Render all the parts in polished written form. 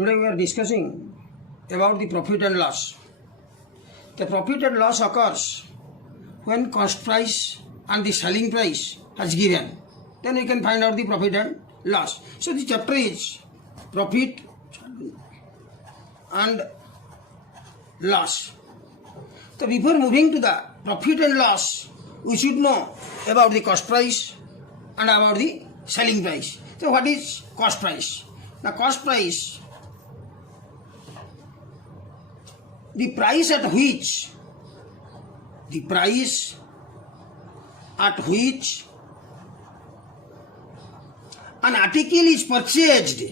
Today we are discussing about the profit and loss. The profit and loss occurs when cost price and the selling price has given. Then we can find out the profit and loss. So the chapter is profit and loss. So before moving to the profit and loss, we should know about the cost price and about the selling price. So what is cost price? The cost price, the price at which an article is purchased,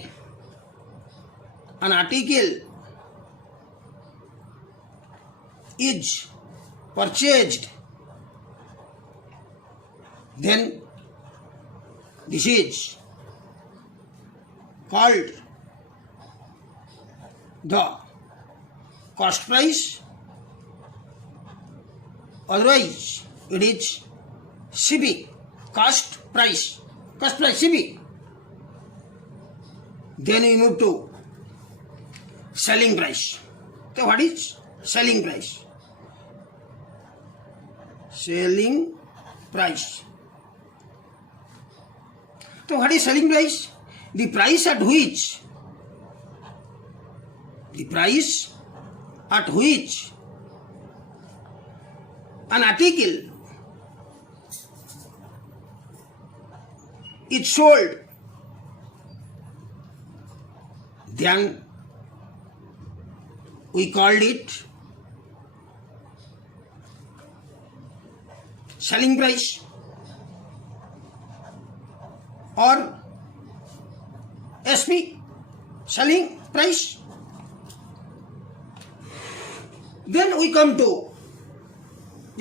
then this is called the cost price, otherwise it is CP, cost price CP. Then we move to selling price. So what is selling price? Selling price. So what is selling price? The price at which an article is sold, then we called it selling price or SP, selling price. Then we come to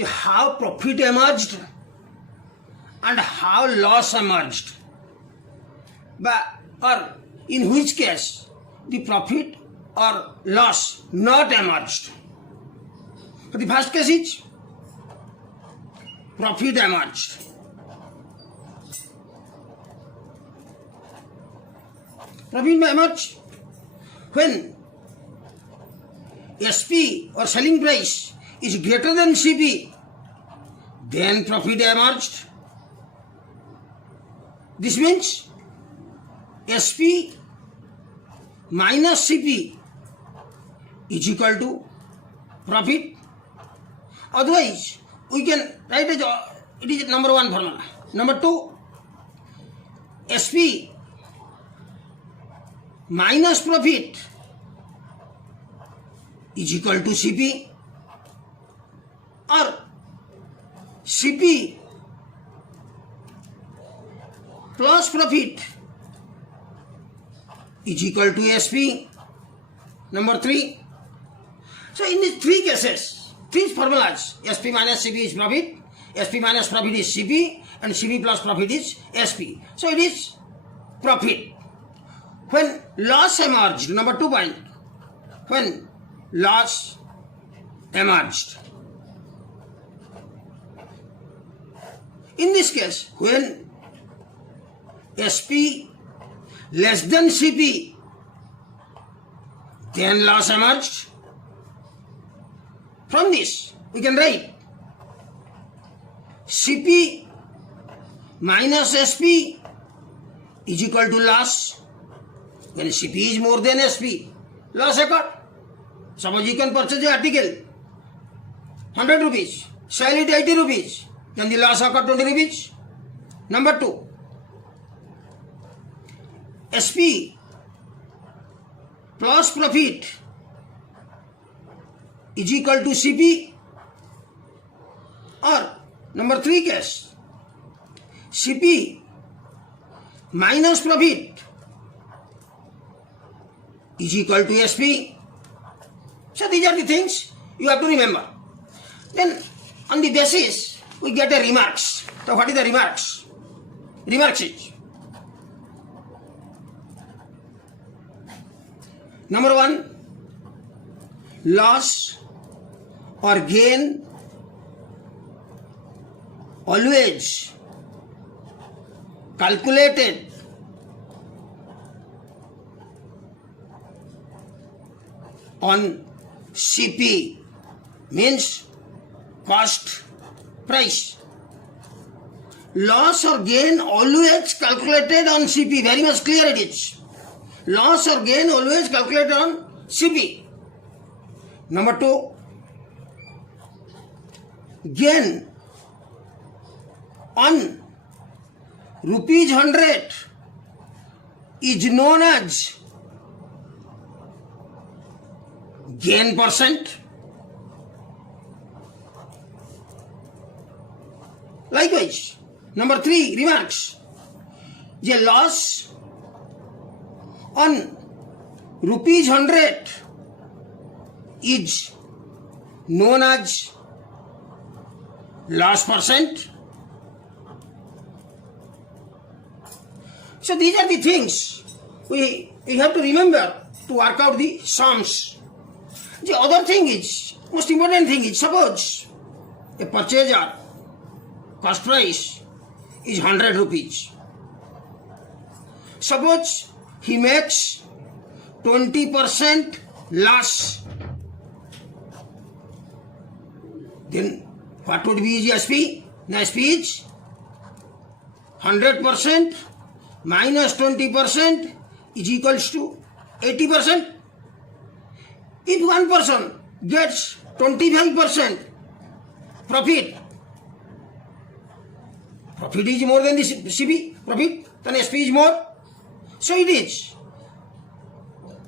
how profit emerged and how loss emerged, or in which case the profit or loss not emerged. The first case is profit emerged. Profit may emerge when SP or selling price is greater than CP, then profit emerged. This means SP minus CP is equal to profit. Otherwise, we can write it is number one formula. Number two, SP minus profit is equal to CP, or CP plus profit is equal to SP. Number three. So in these three cases, three formulas, SP minus CP is profit, SP minus profit is CP, and CP plus profit is SP. So it is profit. When loss emerged, number 2 point, when loss emerged. In this case, when SP less than CP, then loss emerged. From this, we can write CP minus SP is equal to loss. When CP is more than SP, loss occurred. Suppose you can purchase the article 100 rupees, sell it 80 rupees, then the loss occurred 20 rupees. Number 2, SP plus profit is equal to CP, or number 3 case, CP minus profit is equal to SP. So these are the things you have to remember. Then on the basis we get a remarks. So what is the remarks? Remarks is number 1, loss or gain always calculated on CP means cost price. Loss or gain always calculated on CP. Very much clear it is. Loss or gain always calculated on CP. Number 2, gain on rupees 100 is known as gain percent. Likewise, number 3 remarks, the loss on rupees 100 is known as loss percent. So these are the things we have to remember to work out the sums. The other thing is, most important thing is, suppose a purchaser cost price is 100 rupees. Suppose he makes 20% loss. Then what would be his SP? The SP is 100% minus 20% is equals to 80%. If one person gets 25% profit is more than the CP profit, then SP is more. So it is.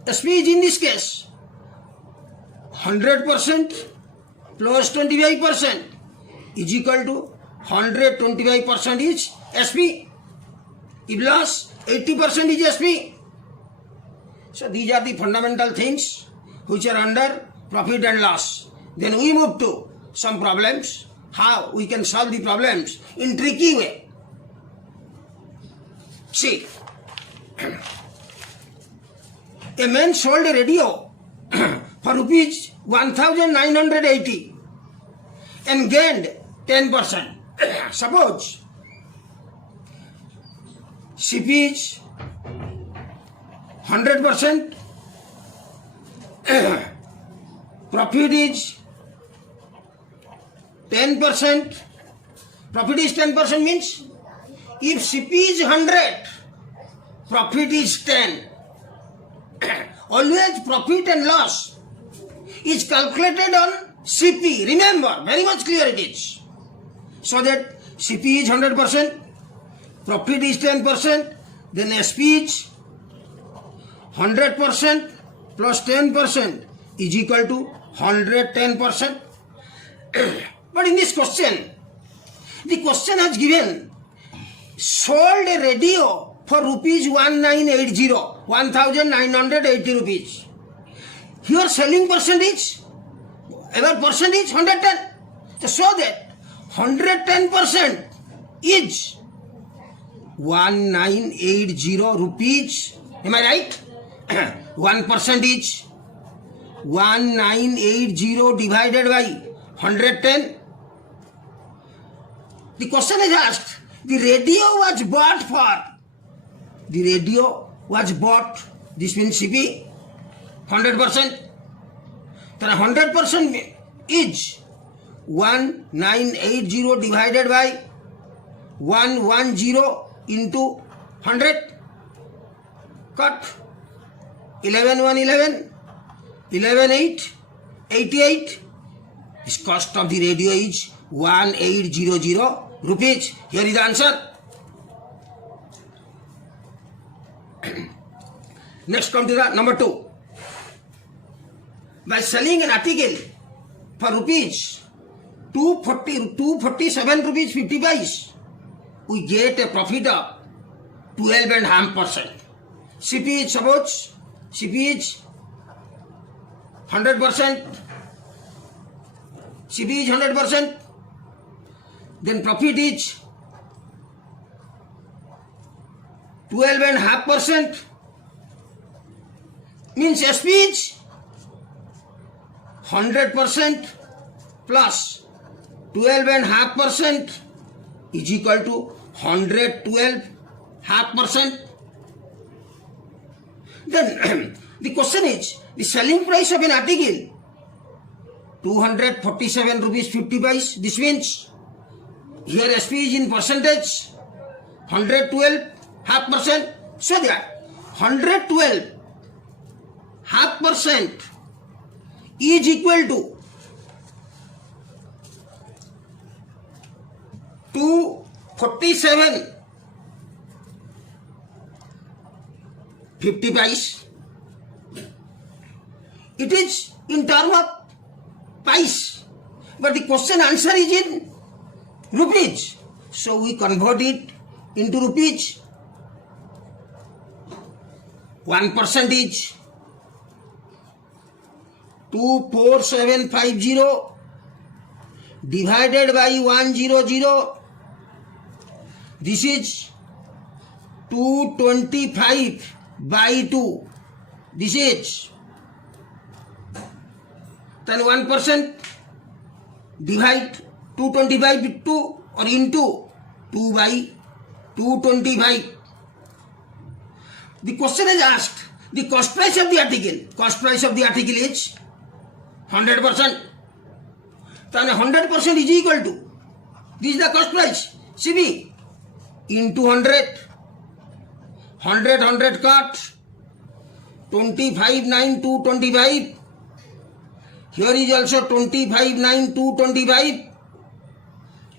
SP is in this case 100% plus 25% is equal to 125% is SP. If loss, 80% is SP. So these are the fundamental things which are under profit and loss. Then we move to some problems, how we can solve the problems in tricky way. See, a man sold a radio for rupees 1980 and gained 10%. Suppose CP is 100%, profit is 10%. Profit is 10% means if CP is 100, profit is 10. Always profit and loss is calculated on CP. Remember, very much clear it is. So that CP is 100%, profit is 10%, then SP is 100% plus 10% is equal to 110%. But in this question, the question has given sold a radio for rupees 1980 rupees. Your selling percentage, our percentage 110. So that 110% is 1980 rupees. Am I right? 1% is 1980 divided by 110. The question is asked, the radio was bought for. The radio was bought, this means CP, 100%. Then 100% is 1980 divided by 110 into 100. Cut. 11 1 11, 11 8, 88. This cost of the radio is 1800 rupees. Here is the answer. Next come to the number 2. By selling an article for rupees 247 rupees 50 paise, we get a profit of 12.5%. CP is, suppose CP is 100%. CP is 100%. Then profit is 12.5%. Means SP is 100% plus 12.5% is equal to 112.5%. Then the question is, the selling price of an article 247 rupees 50 paise. This means here SP is in percentage 112 half percent. So that 112 half percent is equal to 247 50 paise. It is in term of paise, but the question answer is in rupees. So we convert it into rupees. 1% is 24750 divided by 100. This is 225 by 2. This is then 1% divide 225 with 2 or into 2 by 225. The question is asked, the cost price of the article. Cost price of the article is 100%. Then 100% is equal to, this is the cost price, CB, into 100. 100 cut, 25 9 225. Here is also 25 9 225.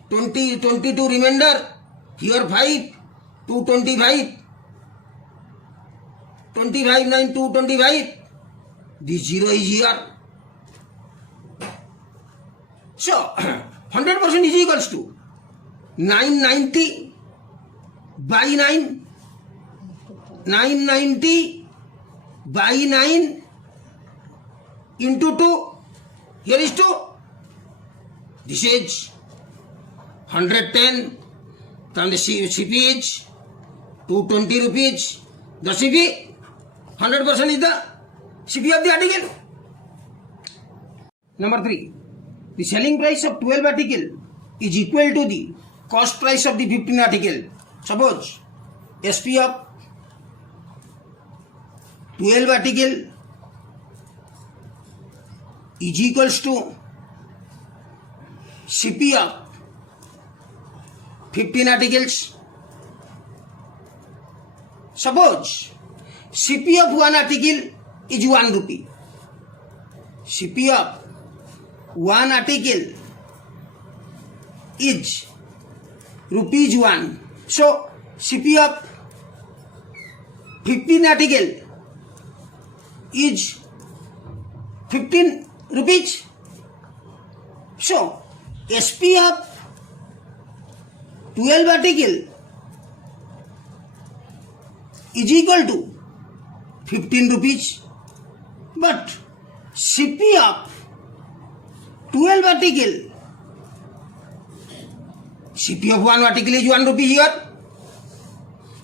22 remainder. Here 5 225. 25 9 225. This 0 is here. So 100% is equals to 990 by 9. 990 by 9 into 2. Here is 2. This is 110. Then the CP is 220 rupees. The CP 100% is the CP of the article. Number 3. The selling price of 12 article is equal to the cost price of the 15 article. Suppose SP of 12 article is equals to CP of 15 articles. Suppose CP of one article is 1 rupee. CP of one article is rupees 1. So CP of 15 article is 15 rupees. So SP of 12 article is equal to 15 rupees. But CP of 12 article, CP of one article is 1 rupee here.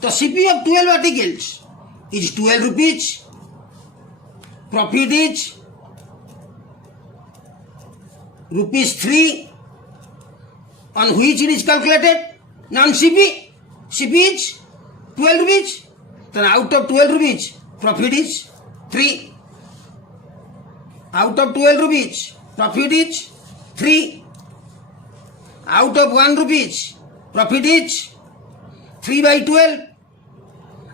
The CP of 12 articles is 12 rupees. Profit is rupees 3 on which it is calculated. Now CP is 12 rupees. Then out of 12 rupees, profit is 3. Out of 12 rupees, profit is 3. Out of 1 rupees, profit is 3 by 12.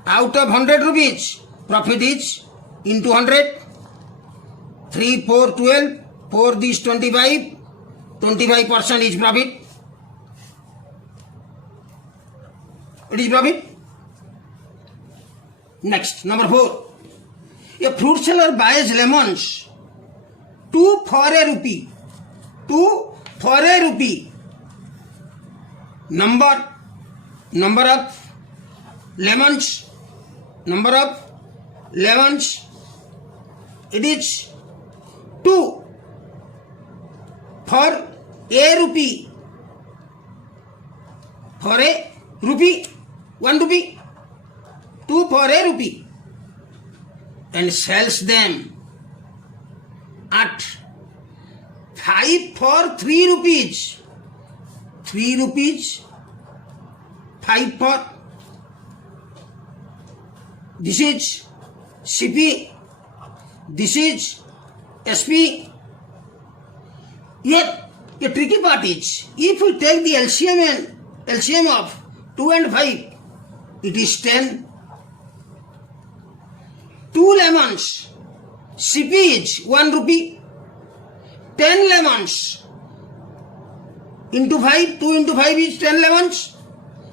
Out of 100 rupees, profit is into 100. 3, 4, 12. 4 this 25. 25% is profit. It is profit. Next, number 4. A fruit seller buys lemons 2 for a rupee. 2 for a rupee. Number of lemons. Number of lemons. It is 2 for a rupee. For a rupee. 1 rupee. 2 for a rupee. And sells them at 5 for 3 rupees. 3 rupees. 5 for. This is CP, this is SP. Yet, the tricky part is, if we take the LCM of 2 and 5, it is 10. 2 lemons, CP is 1 rupee. 10 lemons into 5, 2 into 5 is 10 lemons.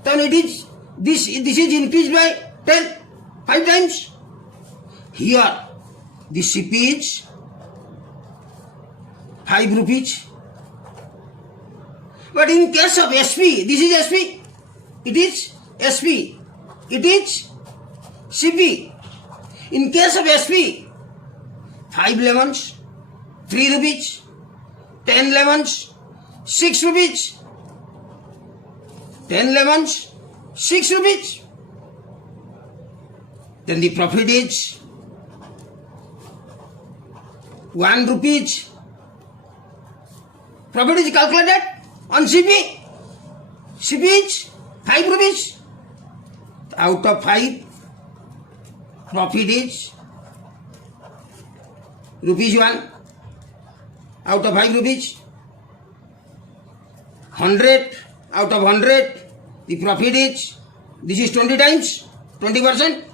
Then it is, this is increased by 10, 5 times. Here, the CP is 5 rupees. But in case of SP, this is SP, it is SP, it is CP. In case of SP, 5 lemons, 3 rupees, 10 lemons, 6 rupees, 10 lemons, 6 rupees. Then the profit is 1 rupees. Profit is calculated on CP. CP is 5 rupees. Out of 5, profit is rupees 1. Out of 5 rupees. 100 out of 100, the profit is, this is 20 times, 20%.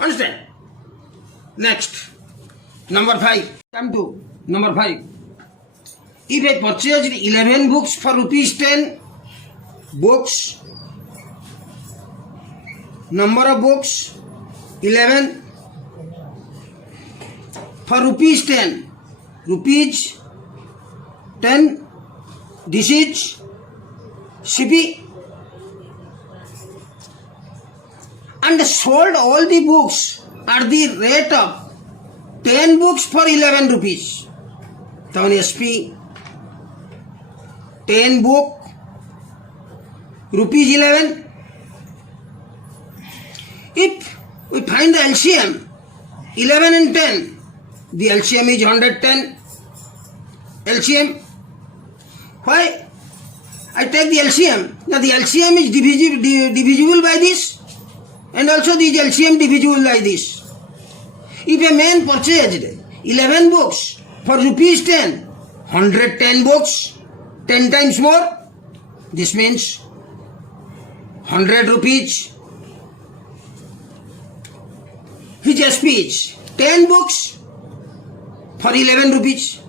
Understand? Next, number 5. Come to number 5. If I purchased 11 books for rupees 10, books, number of books 11 for rupees 10, rupees 10, this is CP, and sold all the books at the rate of 10 books for 11 rupees. Then SP, 10 book, rupees 11. If we find the LCM, 11 and 10, the LCM is 110. LCM, why I take the LCM? Now the LCM is divisible by this, and also the LCM divisible by this. If a man purchased 11 books for rupees 10, 110 books, 10 times more, this means 100 rupees. His SP is 10 books for 11 rupees.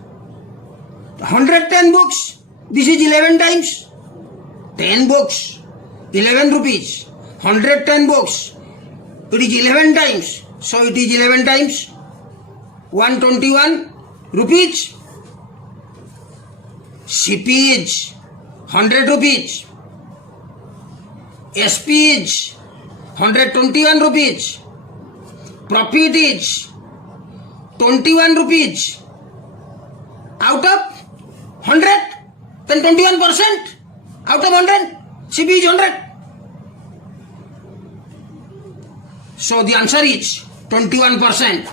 110 books, this is 11 times. 10 books, 11 rupees. 110 books, it is 11 times. So it is 11 times 121 rupees. CP is 100 rupees. SP is 121 rupees. Profit is 21 rupees. Out of 100, then 21%. Out of 100, CP is 100. So the answer is 21%.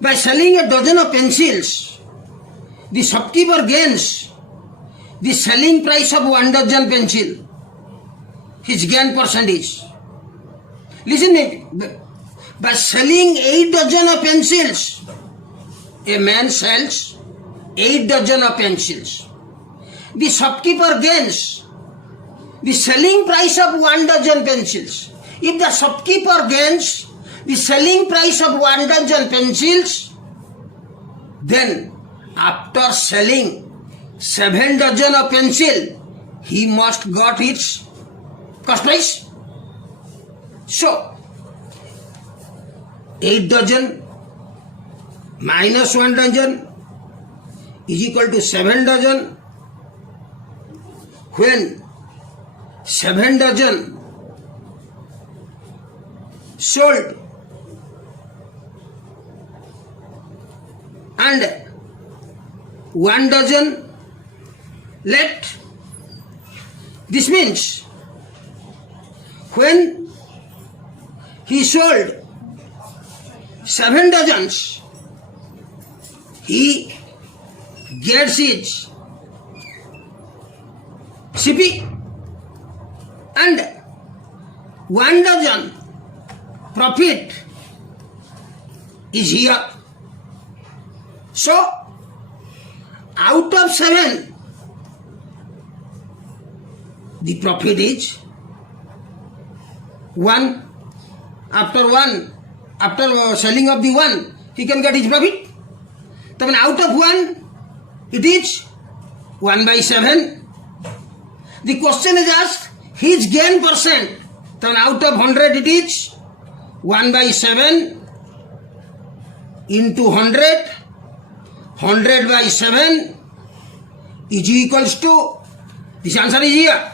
By selling a dozen of pencils, the shopkeeper gains the selling price of 1 dozen pencil. His gain percentage. Listen it. By selling 8 dozen of pencils, a man sells 8 dozen of pencils. The shopkeeper gains the selling price of 1 dozen pencils. If the shopkeeper gains the selling price of 1 dozen pencils, then after selling 7 dozen of pencil, he must got its cost price. So, 8 dozen minus 1 dozen is equal to 7 dozen. When 7 dozen sold and 1 dozen left, this means when he sold 7 dozens, he gets his CP, and 1 dozen profit is here. So out of 7, the profit is 1. After selling of the 1, he can get his profit. Then out of 1, it is 1 by 7. The question is asked, his gain percent. Then out of 100, it is 1 by 7 into 100. 100 by 7 is equals to, this answer is here,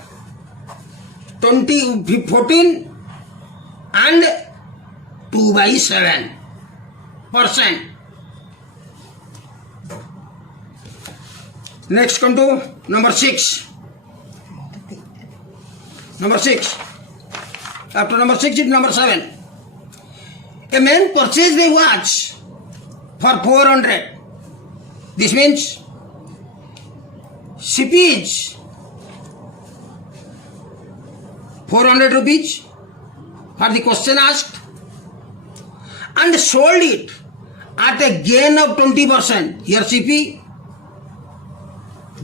14 and 2 by 7%. Next come to number 6. Number 6. After number 6 is number 7. A man purchased a watch for 400. This means CP is 400 rupees for the question asked, and sold it at a gain of 20%. Here CP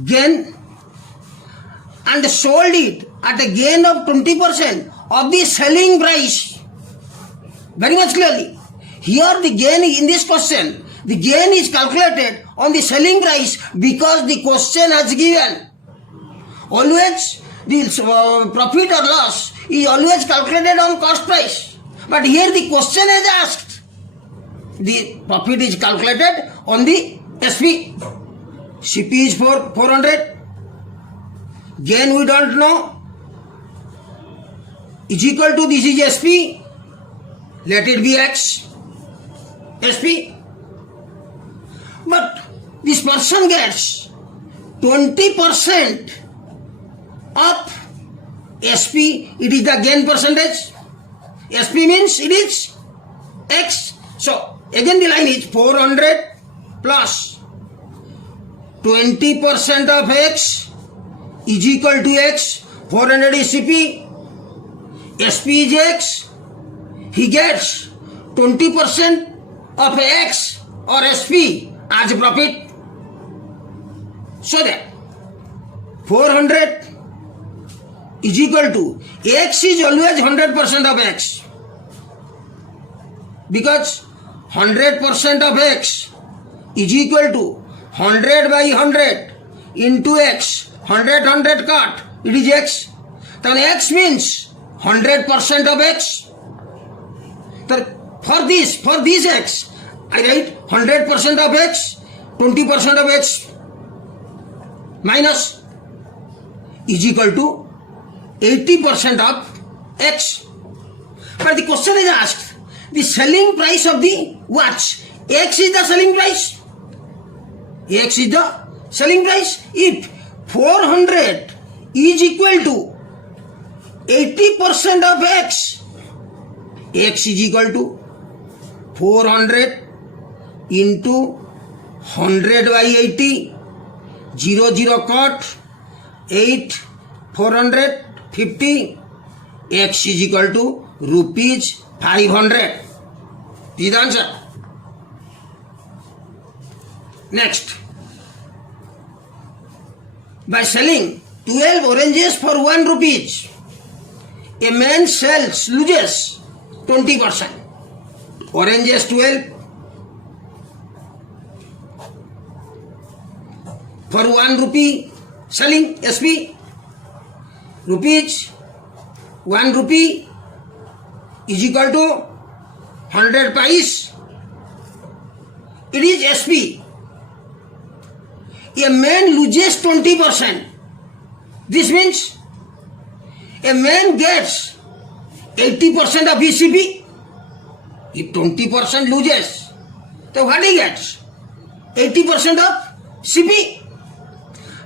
gain, and sold it at a gain of 20% of the selling price. Very much clearly. Here the gain in this question, the gain is calculated on the selling price because the question has given. Always the profit or loss is always calculated on cost price. But here the question is asked. The profit is calculated on the SP. CP is 400. Gain we don't know. Is equal to, this is SP. Let it be X. SP. But this person gets 20% of SP. It is the gain percentage. SP means it is X. So again the line is 400 plus 20% of X is equal to X. 400 is CP. SP is X. He gets 20% of X or SP as a profit. So that 400 is equal to, X is always 100% of X, because 100% of X is equal to 100 by 100 into X. 100 cut, it is X. Then X means 100% of X. So for this X, I write 100% of X, 20% of X minus is equal to 80% of X. But the question is asked, the selling price of the watch. X is the selling price. X is the selling price. If 400 is equal to 80% of X, X is equal to 400 into 100 by 80, 0 cut, 8, 450, X is equal to rupees 500. This is the answer. Next. By selling 12 oranges for 1 rupees, a man loses 20%. Oranges 12 for 1 rupee, selling SP, rupees, 1 rupee is equal to 100 pice. It is SP. A man loses 20%. This means a man gets 80% of his CP. If 20% loses, then what he gets? 80% of CP.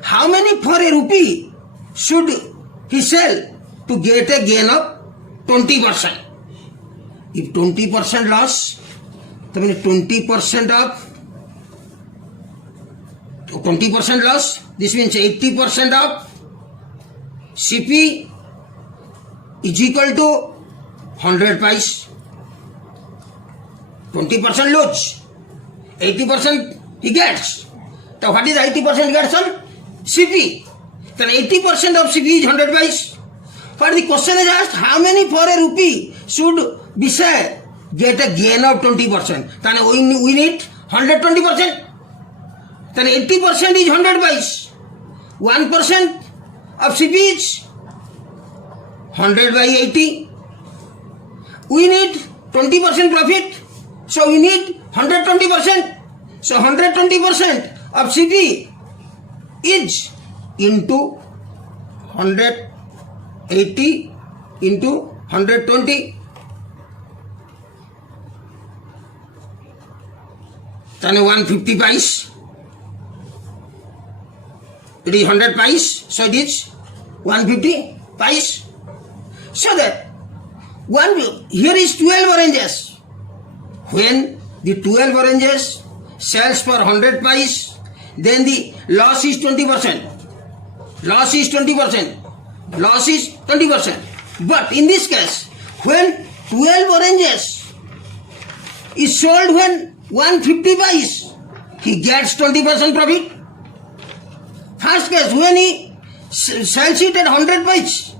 How many for a rupee should he sell to get a gain of 20%? If 20% loss, then 20% loss, this means 80% of CP is equal to 100 pice, 20% lose, 80% he gets. So what is 80% gets on CP? Then 80% of CP is 100 pice. But the question is asked, how many for a rupee should Vishal get a gain of 20%? Then we need 120%. Then 80% is 100 pice. 1% of CP is 100 by 80. We need 20% profit. So we need 120%. So 120% of CP is into 180 into 120. Then 150 pice. It is 100 pice, so it is 150 pice. So that here is 12 oranges. When the 12 oranges sells for 100 pice, then the loss is 20%. Loss is 20%. Loss is 20%. But in this case, when 12 oranges is sold when 150 pice, he gets 20% profit. First case, when he sells it at 100 pice,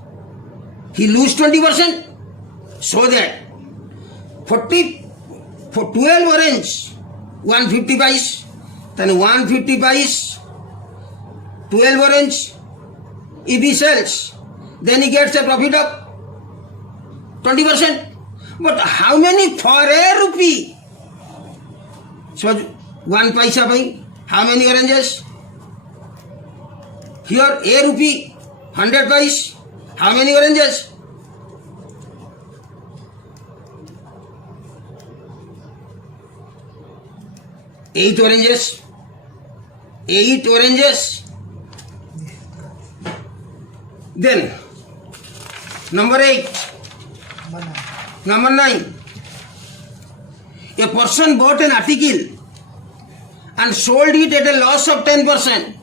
he loses 20%. So that for 12 orange, 150 pice, then 150 pice, 12 orange, if he sells, then he gets a profit of 20%. But how many for a rupee? So 1 paisa by how many oranges? Here a rupee, 100 pice, how many oranges? 8 oranges. 8 oranges. Then number 8. Number 9. A person bought an article and sold it at a loss of 10%.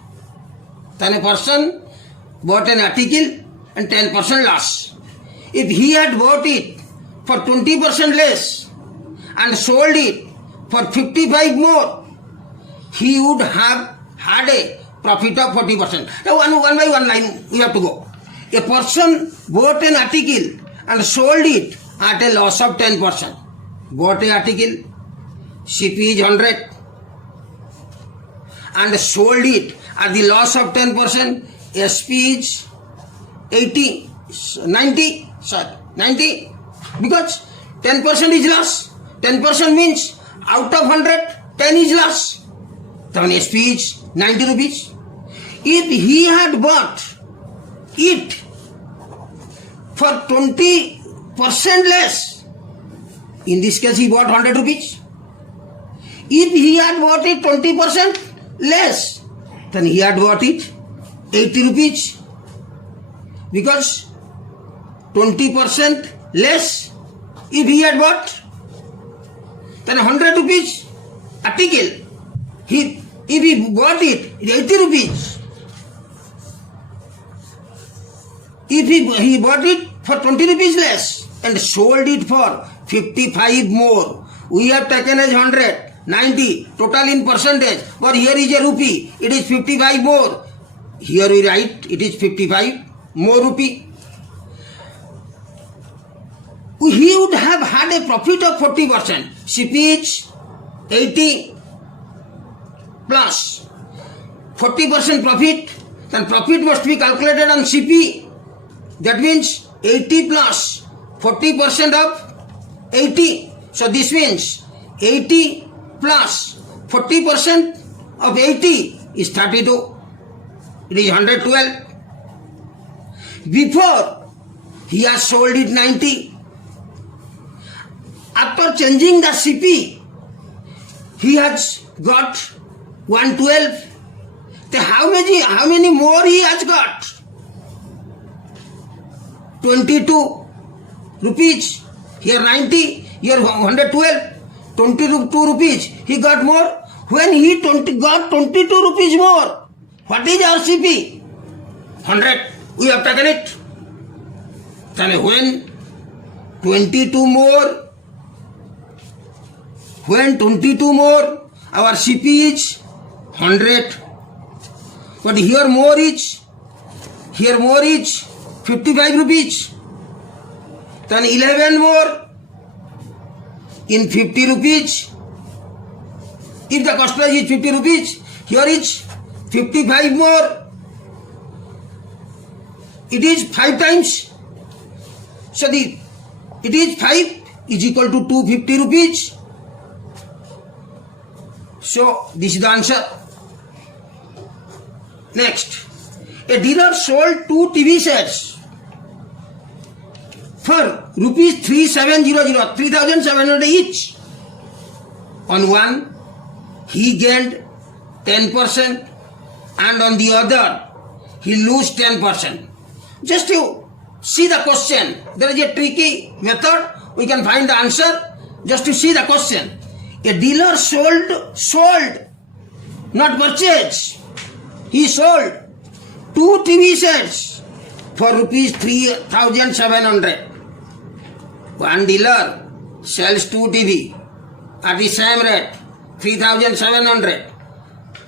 Then a person bought an article and 10% loss. If he had bought it for 20% less and sold it for 55 more, he would have had a profit of 40%. Now one by one line we have to go. A person bought an article and sold it at a loss of 10%. Bought an article, CP is 100 and sold it at the loss of 10%, SP is 80, 90, because 10% is loss. 10% means out of 100, 10 is loss. Then SP is 90 rupees. If he had bought it for 20% less, in this case he bought 100 rupees. If he had bought it 20% less, then he had bought it 80 rupees. Because 20% less, if he had bought, then 100 rupees article, if he bought it 80 rupees. If he bought it for 20 rupees less and sold it for 55 more, we have taken as 100, 90, total in percentage, but here is a rupee, it is 55 more. Here we write it is 55 more rupee. He would have had a profit of 40%. CP is 80 plus 40% profit, then profit must be calculated on CP. That means 80 plus 40% of 80. So this means 80 plus 40% of 80 is 32. It is 112. Before he has sold it 90. After changing the CP, he has got 112. Then how many more he has got? 22 rupees. Here 90, here 112. 22 rupees. He got more. When he got 22 rupees more, what is our CP? 100. We have taken it. Then when 22 more. When 22 more, our CP is 100. But here more is 55 rupees. Then 11 more in 50 rupees. If the cost price is 50 rupees, here is 55 more. It is 5 times. So it is 5 is equal to 250 rupees. So this is the answer. Next, a dealer sold 2 TV sets for rupees 3700 each. On one, he gained 10% and on the other, he lose 10%. Just to see the question, there is a tricky method, we can find the answer. Just to see the question, a dealer sold, not purchased. He sold 2 TV sets for rupees 3700. One dealer sells 2 TV at the same rate, 3700.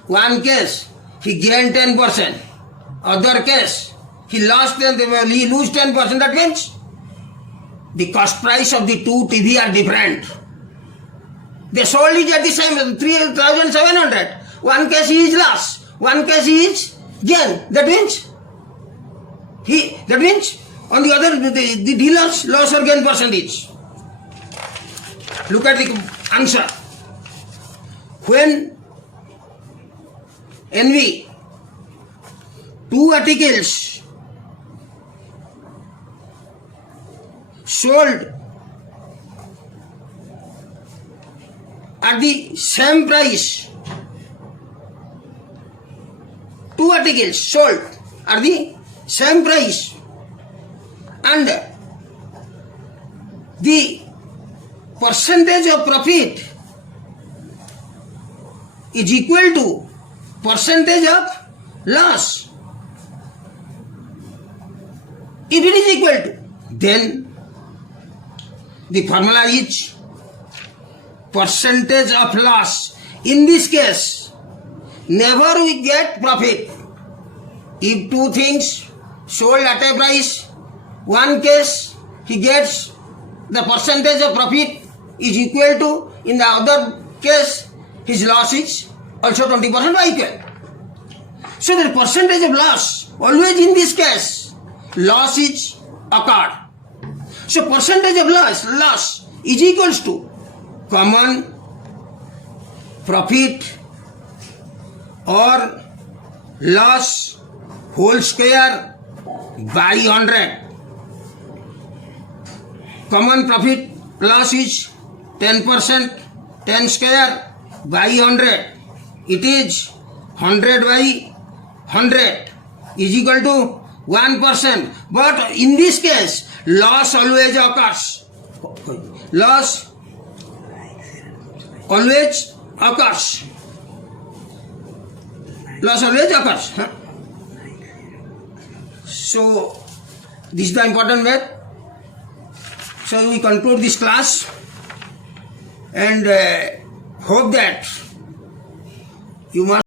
One case, he gained 10%. Other case, he lose 10%. That means the cost price of the 2 TV are different. They sold it at the same 3700. One case he is loss, one case he is gain. That means on the other the dealer's loss or gain percentage. Look at the answer. When NV 2 articles sold at the same price, 2 articles sold at the same price, and the percentage of profit is equal to percentage of loss. If it is equal to, then the formula is percentage of loss. In this case, never we get profit. If 2 things sold at a price, one case he gets the percentage of profit is equal to, in the other case his loss is also 20% equal. So the percentage of loss, always in this case, loss is occurred. So percentage of loss is equals to common profit or loss whole square by 100. Common profit loss is 10%, 10 square by 100. It is 100 by 100 is equal to 1%. But in this case, loss always occurs. Loss always occurs. Loss always occurs. So, this is the important math. So, we conclude this class and hope that you must